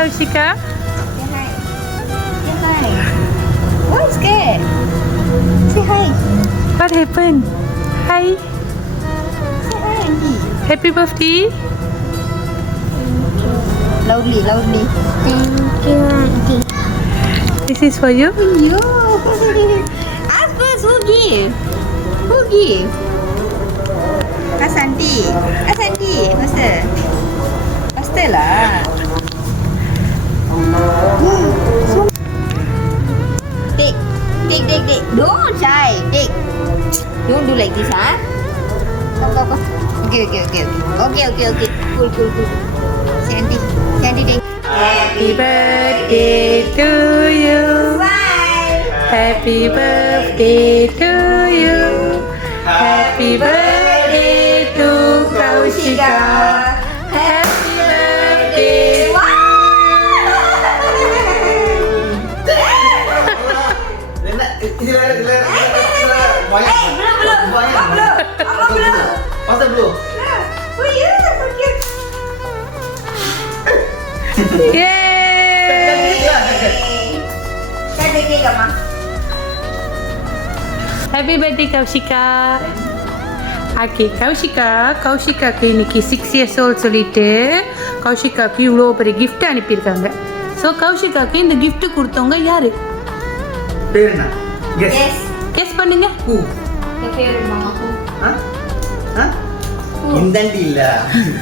Kaushika. Say hi. Say hi. Why scared? Say hi. What happened? Hi. Say hi, Auntie. Happy birthday. Loudly, loudly. Thank you, Auntie. This is for you. You. Ask first, who give? Who give? Ask Auntie. Ask Auntie. Faster. Faster lah. Take. Take, take, take. Don't shy. Take. Don't do like this, huh? Come, come, come. Okay, okay, okay, okay. Okay, okay, okay. Cool, cool, cool. Say Auntie. Say Auntie, take. Happy birthday to you. Bye. Happy birthday to you. Happy birthday to Kaushika. Happy birthday. Yay! Happy birthday Kaushika. Okay, கௌஷிகாக்கு இன்னைக்கு 6 years old சொல்லிட்டு கௌஷிகாக்கு இவ்வளோ பெரிய gift அனுப்பியிருக்காங்க. So கௌஷிகாக்கு இந்த gift கொடுத்தவங்க யாரு? பேர் என்ன? Yes. கெஸ் பண்ணுங்க. Who? Your favorite mama who? இந்த ஆண்டி இல்ல.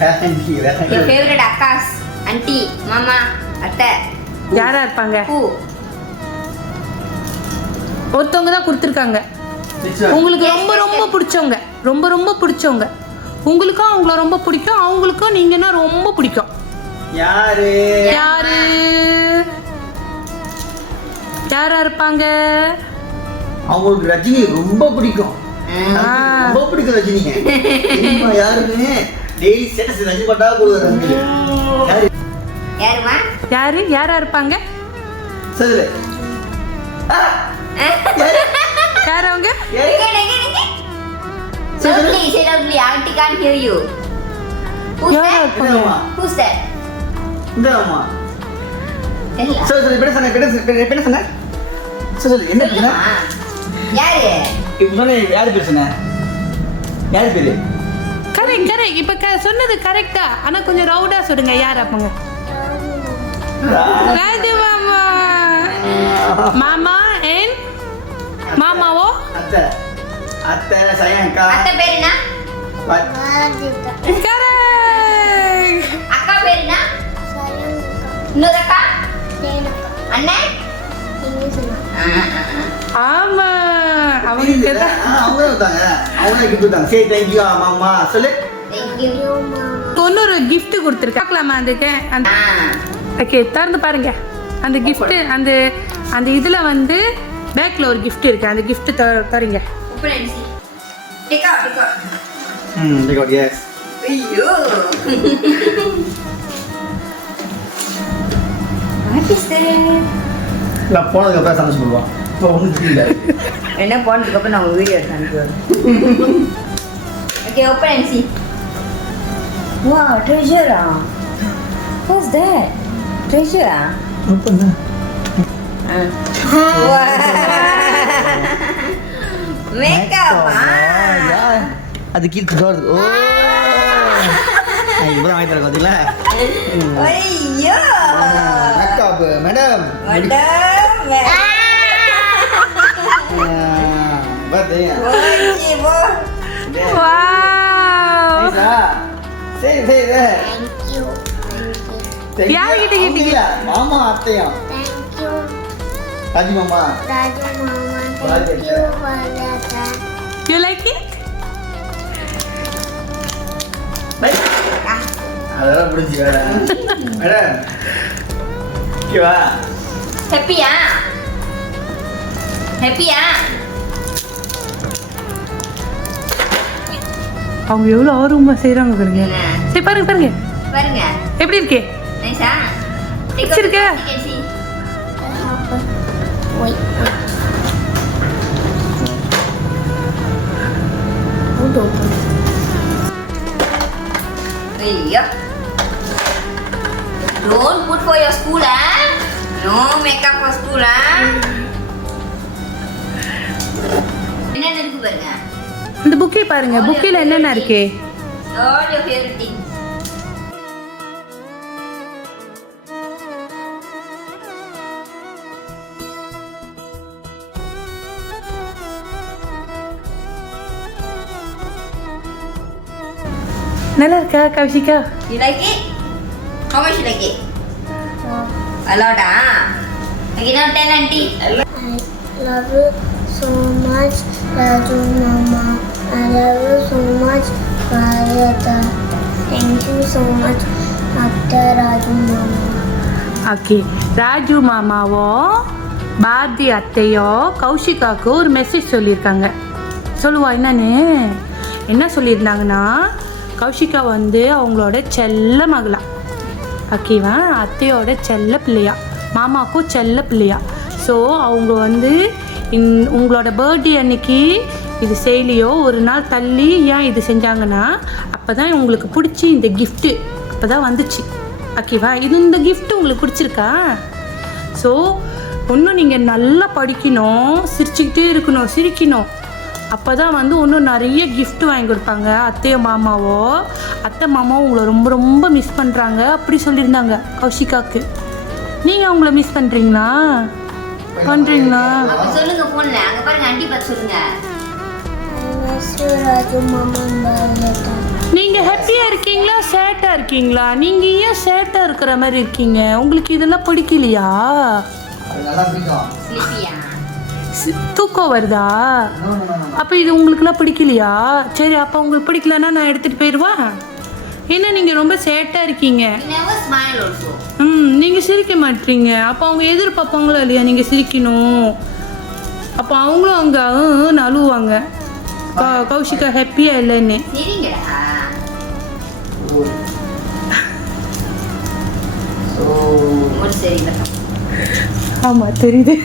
ஆண்டி இல்ல. Your favorite akkas, auntie, mama, அத்தை. யாரா இருப்பாங்க? Who? ஒருத்தவங்க தான் கொடுத்துருக்காங்க. உங்களுக்கு ரொம்ப ரொம்ப பிடிச்சவங்க, ரொம்ப ரொம்ப பிடிச்சவங்க. உங்களுக்கும் அவங்கள ரொம்ப பிடிக்கும், அவங்களுக்கும் நீங்கன்னா ரொம்ப பிடிக்கும். யாரு? யாரு? யாரா இருப்பாங்க? அவங்களுக்கு ரஜினி ரொம்ப பிடிக்கும். ரொம்ப பிடிக்கும் ரஜினிங்க. தெரியுமா யாருன்னு? டெய்லி ஸ்டேட்டஸ் ரஜினி பட்டா போடுறாங்க. யாரு? யாருமா? யாரு? யாரா இருப்பாங்க? சொல்லு. யார் அவங்க? Loudly, say loudly. Auntie can't hear you. Who's யாரா that? இருப்பாங்க? Who's that? இந்த அம்மா. தெரியல. சொல்லு இப்படி சொன்ன இப்படி சொன்ன. சொல்லு என்ன சொன்ன? யாரு? இப்ப சொன்ன யாரு பேர் சொன்ன? யாரு பேரு? கரெக்ட் இப்ப சொன்னது கரெக்டா, ஆனா கொஞ்சம் ரவுடா சொல்லுங்க. யார் அப்பங்க? ராஜு மாமா. மாமா and மாமாவோ? அத்தை சயங்கா. அத்தை பேர் என்ன? கரெக்ட். அக்கா பேர் என்ன? இன்னொரு அக்கா? அண்ணன்? ஆமா, அவங்க தான். அவங்க வந்தாங்க. அவங்க கிஃப்ட் கொடுத்தாங்க. சரி थैंक यू மாமா சொல்லு. Thank you. இன்னொரு gift கொடுத்துருக்கேன். பார்க்கலாமா? அந்த ஓகே, திறந்து பாருங்க. அந்த gift அந்த இதுல வந்து பேக்ல ஒரு gift இருக்கு. அந்த gift தரீங்க. Open and see. Take out, take out. take out, yes. ஐயோ. What is that? நான் போனதுக்கு அப்புறம் சமைச்சு போடுவான். இப்போ ஒன்றும் தெரியல. என்ன போனதுக்கு அப்புறம் நான் வீடியோ எடுத்து அனுப்புவேன். Okay, open and see. Wow, treasure ah. What's that? Treasure ah? Open தான். Wow. Makeup ah. அது கீழே வருது. ஓ இப்போ வாங்கி தரேன் பார்த்தீங்களா? ஐயோ. Makeup madam. பாத்தீங்க. ஓகே போ. வாவ். ஐசா. சரி சரி. Thank you. யார்கிட்ட கேட்டீங்க? மாமா அத்தையா. Thank you. ராஜி மாமா. Raju Mama. Thank you for that. You like it? அதெல்லாம் புரிஞ்சு மேடம். மேடம். ஓகேவா? ஹாப்பியா? ஹாப்பியா? அவங்க எவ்வளோ ஆர்வமா செய்கிறாங்க பாருங்க. சரி பாருங்க பாருங்க பாருங்க. எப்படி இருக்கே? நைஸா? பிடிச்சிருக்கா? Wait. ஐயோ. Don't put for your school, ah. No makeup for school, ah. என்ன இருக்கு பாருங்க. இந்த புக்கே பாருங்க, புக்கில் என்னென்ன இருக்கு? All your favorite things. நல்லா இருக்கா Kaushika? You like it? How much you like it? A lot, ah. Okay, now tell auntie. I love you so much, Raju Mama. I love you so much, Bharata. Thank you so much, After Raju Mama. Okay, Raju மாமாவோ பாரதி அத்தையோ கௌஷிகாவுக்கு ஒரு message சொல்லியிருக்காங்க. சொல்லுவா என்னன்னு? என்ன சொல்லியிருந்தாங்கன்னா, கௌஷிகா வந்து அவங்களோட செல்ல மகளா, ஓகேவா, அத்தையோட செல்ல பிள்ளையா, மாமாவுக்கும் செல்ல பிள்ளையா. ஸோ அவங்க வந்து உங்களோட பர்த்டே அன்னைக்கு இது செய்யலையோ, ஒரு நாள் தள்ளி ஏன் இது செஞ்சாங்கன்னா, அப்போ தான் உங்களுக்கு பிடிச்சி இந்த கிஃப்ட்டு அப்போ தான் வந்துச்சு, ஓகேவா. இந்த gift உங்களுக்கு பிடிச்சிருக்கா? ஸோ இன்னும் நீங்கள் நல்லா படிக்கணும், சிரிச்சுக்கிட்டே இருக்கணும், சிரிக்கணும். அப்போ தான் வந்து இன்னும் நிறைய gift வாங்கி கொடுப்பாங்க அத்தையோ மாமாவோ. அத்தை மாமாவும் உங்களை ரொம்ப ரொம்ப மிஸ் பண்ணுறாங்க அப்படி சொல்லியிருந்தாங்க கௌஷிகாவுக்கு. நீங்கள் அவங்கள மிஸ் பண்ணுறீங்களா? பண்ணுறீங்களா? அப்ப சொல்லுங்க போன்ல. அங்க பாருங்க ஆண்டி பார்த்து சொல்லுங்க. I miss you, Raju Mama and Bharata. நீங்கள் ஹாப்பியாக இருக்கீங்களா, சேட்டாக இருக்கீங்களா? நீங்கள் ஏன் சேட்டாக இருக்கிற மாதிரி இருக்கீங்க? உங்களுக்கு இதெல்லாம் பிடிக்கலையா? அது நல்லா பிடிக்கும். ஸ்லிப்பியா? தூக்கம் வருதா? No, no, no, no. அப்போ இது உங்களுக்குலாம் பிடிக்கலையா? சரி, அப்போ உங்களுக்கு பிடிக்கலன்னா நான் எடுத்துகிட்டு போயிடுவா? ஏன்னா நீங்கள் ரொம்ப சேட்டாக இருக்கீங்க. You never smile also. நீங்கள் சிரிக்க மாட்டீங்க. அப்போ அவங்க எதிர்பார்ப்பாங்களோ இல்லையா நீங்கள் சிரிக்கணும்? அப்போ அவங்களும் அங்கே அழுவாங்க, கௌஷிகா ஹாப்பியாக இல்லைன்னு. சரிங்கடா. So, மூட் சரியில்லை. ஆமாம் தெரியுது.